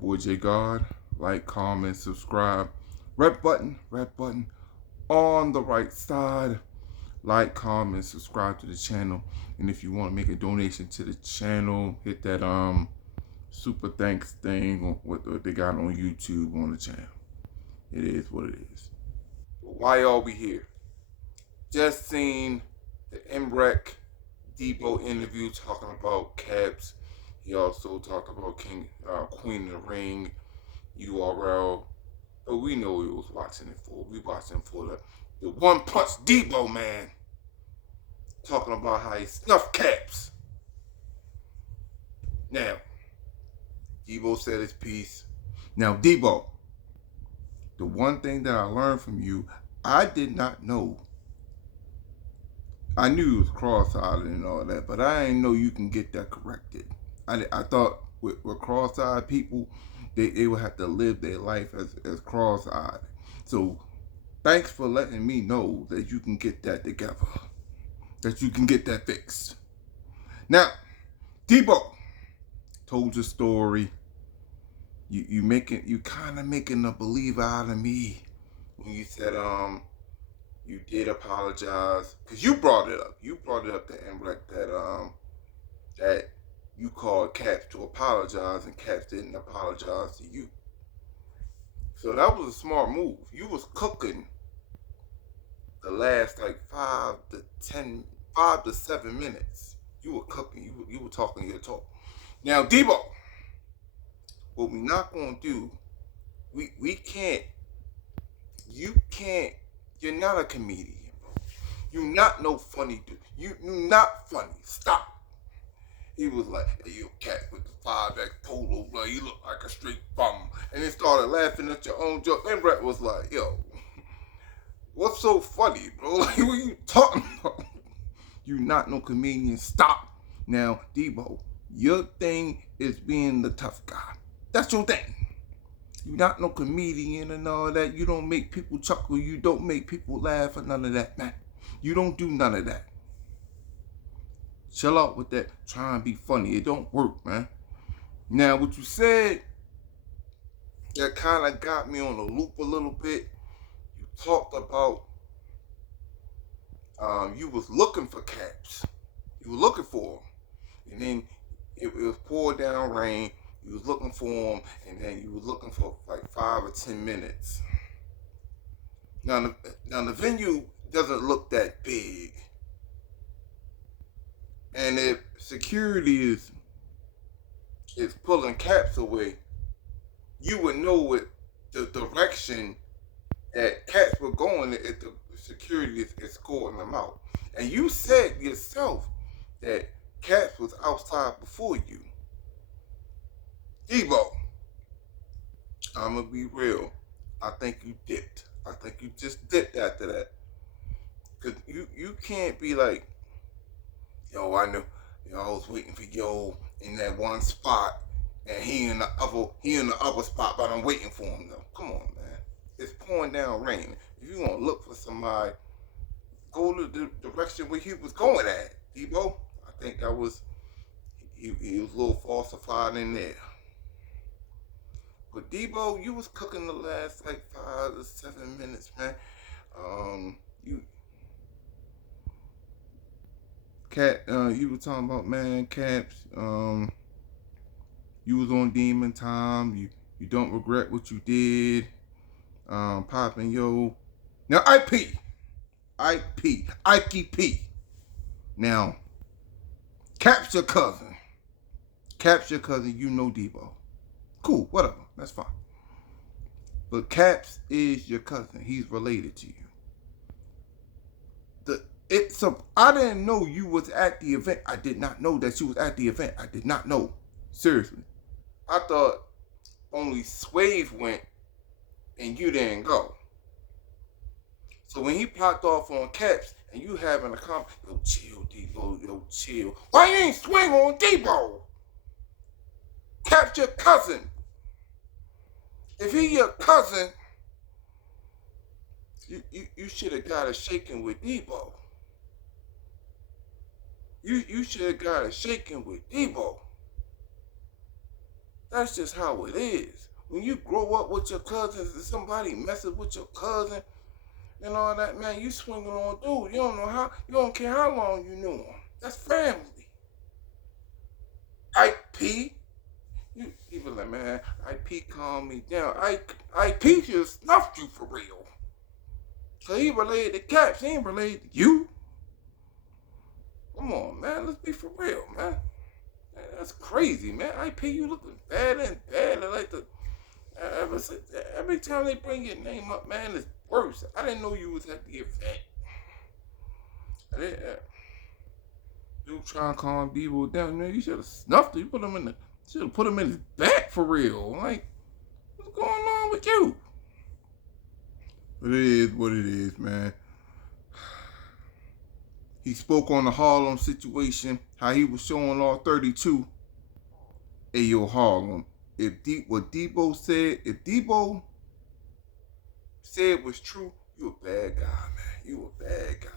boy J God. Like, comment, subscribe. Red button on the right side. Like, comment, subscribe to the channel. And if you want to make a donation to the channel, hit that super thanks thing on what they got on YouTube on the channel. It is what it is. Why are we here? Just seen the MREC Debo interview talking about Caps. He also talked about Queen of the Ring, URL. But we know we was watching it for. We watching for the one punch Debo man. Talking about how he snuffed Caps. Now, Debo said his piece. Now, Debo, the one thing that I learned from you, I did not know. I knew it was cross-eyed and all that, but I didn't know you can get that corrected. I thought with cross-eyed people, they would have to live their life as cross-eyed. So thanks for letting me know that you can get that together, that you can get that fixed. Now, Debo told your story. You kind of making a believer out of me when you said you did apologize, because you brought it up. You brought it up to Emrek that you called Caps to apologize and Caps didn't apologize to you. So that was a smart move. You was cooking the last like 5 to 7 minutes. You were cooking. You were talking your talk. Now, Debo, what we not gonna do, we can't. You can't. You're not a comedian, bro. You not no funny dude. You not funny. Stop. He was like, hey, you cat with the 5X polo, bro. You look like a straight bum. And then started laughing at your own joke. Then Brett was like, yo, what's so funny, bro? Like, what you talking about? You not no comedian. Stop. Now, Debo, your thing is being the tough guy. That's your thing. You're not no comedian and all that. You don't make people chuckle. You don't make people laugh or none of that, man. You don't do none of that. Chill out with that trying to be funny. It don't work, man. Now, what you said, that kind of got me on the loop a little bit. You talked about you was looking for Caps. You were looking for him. And then it was pouring down rain. You was looking for him, and then you was looking for like 5 or 10 minutes. Now the venue doesn't look that big. And if security is pulling Caps away, you would know what the direction that Caps were going if the security is escorting them out. And you said yourself that Caps was outside before you. Debo, I'm going to be real. I think you dipped. I think you just dipped after that. Because you can't be like, yo, I know, I was waiting for yo in that one spot, and he in the other spot, but I'm waiting for him though. Come on, man. It's pouring down rain. If you want to look for somebody, go to the direction where he was going at, Debo. I think that was, he was a little falsified in there. But Debo, you was cooking the last like 5 to 7 minutes, man. You were talking about, man, Caps. You was on demon time. You don't regret what you did. Popping yo. Now IP. Now, Caps your cousin. You know Debo. Cool, whatever. That's fine. But Caps is your cousin. He's related to you. I didn't know you was at the event. I did not know that you was at the event. I did not know. Seriously. I thought only Swave went and you didn't go. So when he popped off on Caps and you having a comment, yo, chill, Debo, yo, chill. Why you ain't swing on Debo? Caps your cousin. If he your cousin, you should have got a shaking with Debo. You should have got a shaking with Debo. That's just how it is. When you grow up with your cousins and somebody messes with your cousin and all that, man, you swinging on dude. You don't care how long you knew him. That's family. IP, you be like, man, IP calm me down. IP just snuffed you for real. So he related to Caps, he ain't related to you. Come on, man, let's be for real, man. Man, that's crazy, man. IP, you looking bad and bad. Like every time they bring your name up, man, it's worse. I didn't know you was at the event. I didn't. You trying to calm Debo down, man? You should have snuffed him. Should have put him in his back for real. Like, what's going on with you? But it is what it is, man. He spoke on the Harlem situation, how he was showing all 32. Hey, yo, Harlem. What Debo said, if Debo said was true, you a bad guy, man. You a bad guy.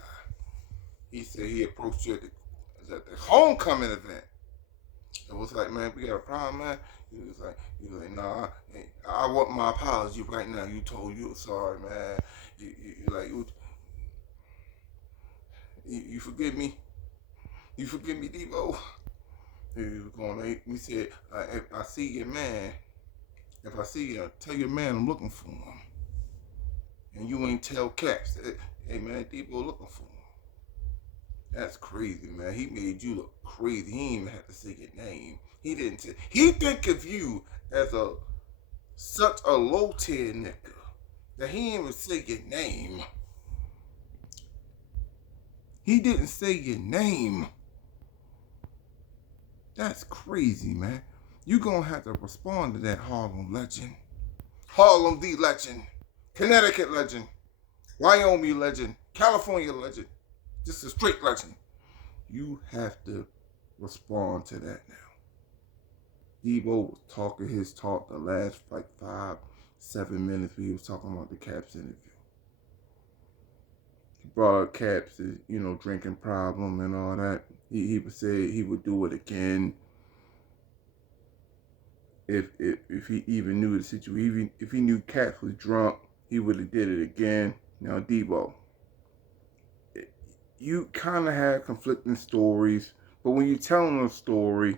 He said he approached you at the homecoming event. It was like, man, we got a problem, man. He was like, nah, I want my apology right now. You told you sorry, man. You forgive me? You forgive me, Debo? He was going, he said, if I see your man, if I see you, tell your man I'm looking for him. And you ain't tell Caps, hey man, Debo looking for him. That's crazy, man. He made you look crazy. He didn't even have to say your name. He didn't. He think of you as such a low tier nigga that he didn't even say your name. He didn't say your name. That's crazy, man. You gonna have to respond to that Harlem legend, Harlem the legend, Connecticut legend, Wyoming legend, California legend. Just a straight legend. You have to respond to that now. Debo was talking his talk the last 5-7 minutes when he was talking about the Caps interview. He brought up Caps' drinking problem and all that. He would say he would do it again if he even knew the situation. If he knew Caps was drunk, he would have did it again. Now Debo, you kind of have conflicting stories, but when you're telling a story,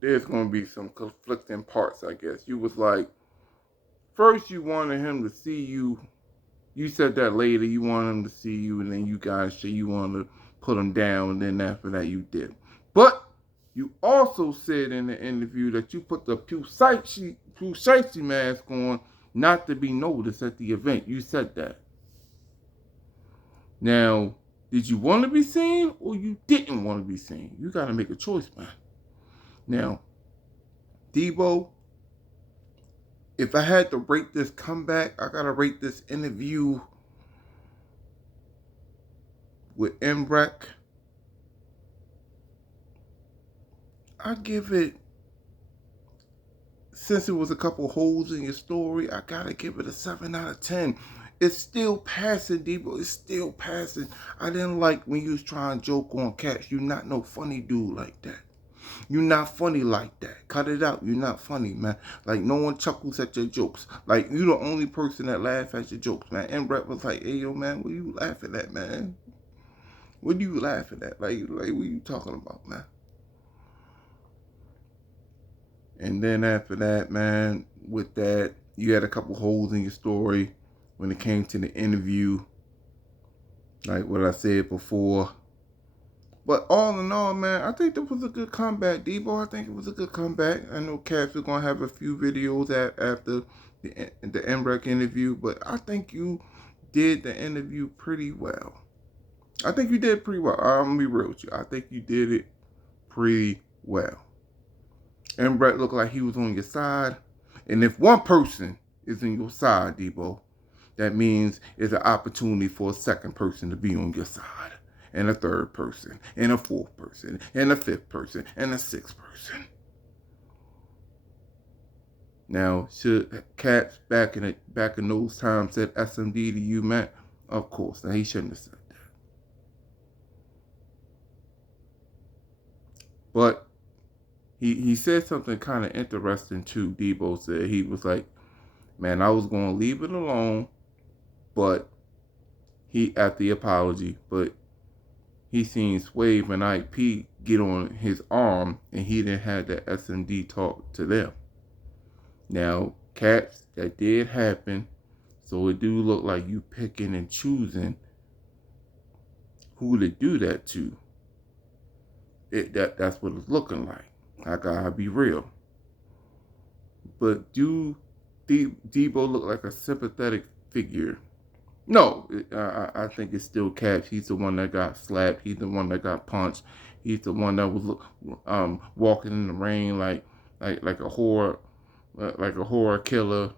there's going to be some conflicting parts, I guess. You was like, first you wanted him to see you. You said that later, you wanted him to see you, and then you guys say you wanted to put him down, and then after that you did. But you also said in the interview that you put the Pew Shiesty mask on not to be noticed at the event. You said that. Now, did you want to be seen or you didn't want to be seen? You got to make a choice, man. Now, Debo, if I had to rate this comeback, I got to rate this interview with Embrek. I give it, since it was a couple holes in your story, I got to give it a 7 out of 10. It's still passing, Debo. It's still passing. I didn't like when you was trying to joke on Caps. You not no funny dude like that. You not funny like that. Cut it out. You not funny, man. Like, no one chuckles at your jokes. Like, you the only person that laugh at your jokes, man. And Brett was like, hey, yo, man, what you laughing at, man? What are you laughing at? Like what are you talking about, man? And then after that, man, with that, you had a couple holes in your story when it came to the interview, like what I said before. But all in all, man, I think that was a good comeback, Debo. I think it was a good comeback. I know Caps is going to have a few videos after the Embrek interview, but I think you did the interview pretty well. I think you did pretty well. I'm going to be real with you. I think you did it pretty well. Embrek looked like he was on your side. And if one person is on your side, Debo, that means it's an opportunity for a second person to be on your side, and a third person, and a fourth person, and a fifth person, and a sixth person. Now, should Caps back in those times said SMD to you, man? Of course. Now, he shouldn't have said that. But he said something kind of interesting too. Debo said he was like, "Man, I was gonna leave it alone, but he at the apology, but he seen Swave and IP get on his arm, and he didn't have that S&D talk to them. Now, Caps, that did happen, so it do look like you picking and choosing who to do that to. That's what it's looking like. I gotta be real. But do Debo look like a sympathetic figure? No, I think it's still Caps. He's the one that got slapped. He's the one that got punched. He's the one that was walking in the rain like a horror killer.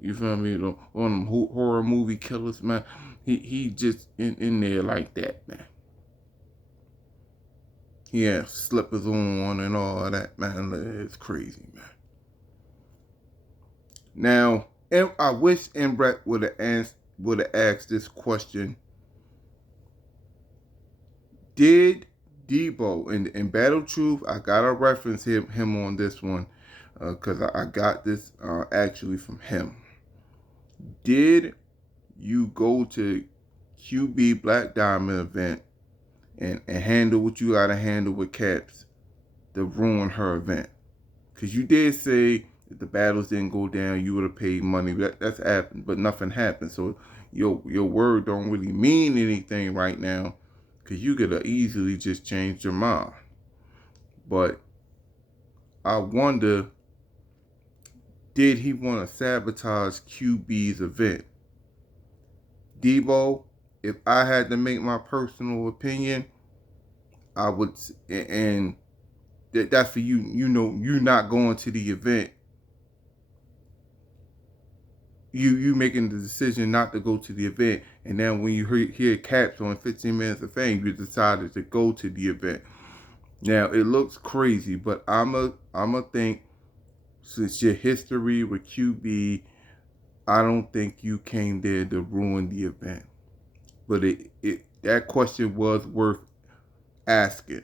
You feel me? One of them horror movie killers, man. He just in there like that, man. Yeah, slippers on and all that, man. It's crazy, man. Now, I wish Embrett would have asked this question. Did Debo in Battle Truth? I gotta reference him on this one because I got this actually from him. Did you go to QB Black Diamond event and handle what you gotta handle with Caps to ruin her event? Because you did say if the battles didn't go down, you would have paid money. That's happened, but nothing happened. So your word don't really mean anything right now, because you could have easily just changed your mind. But I wonder, did he want to sabotage QB's event? Debo, if I had to make my personal opinion, I would, and that's for you. You know, you not going to the event. You making the decision not to go to the event, and then when you hear Caps on 15 Minutes of Fame, you decided to go to the event. Now it looks crazy, but I'm a think, since your history with QB, I don't think you came there to ruin the event. But that question was worth asking.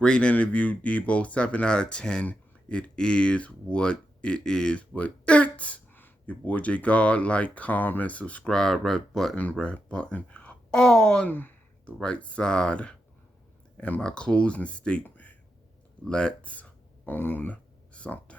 Great interview, Debo. 7 out of 10. It is what it is, but it's your boy J God. Like, comment, subscribe, red button on the right side. And my closing statement: let's own something.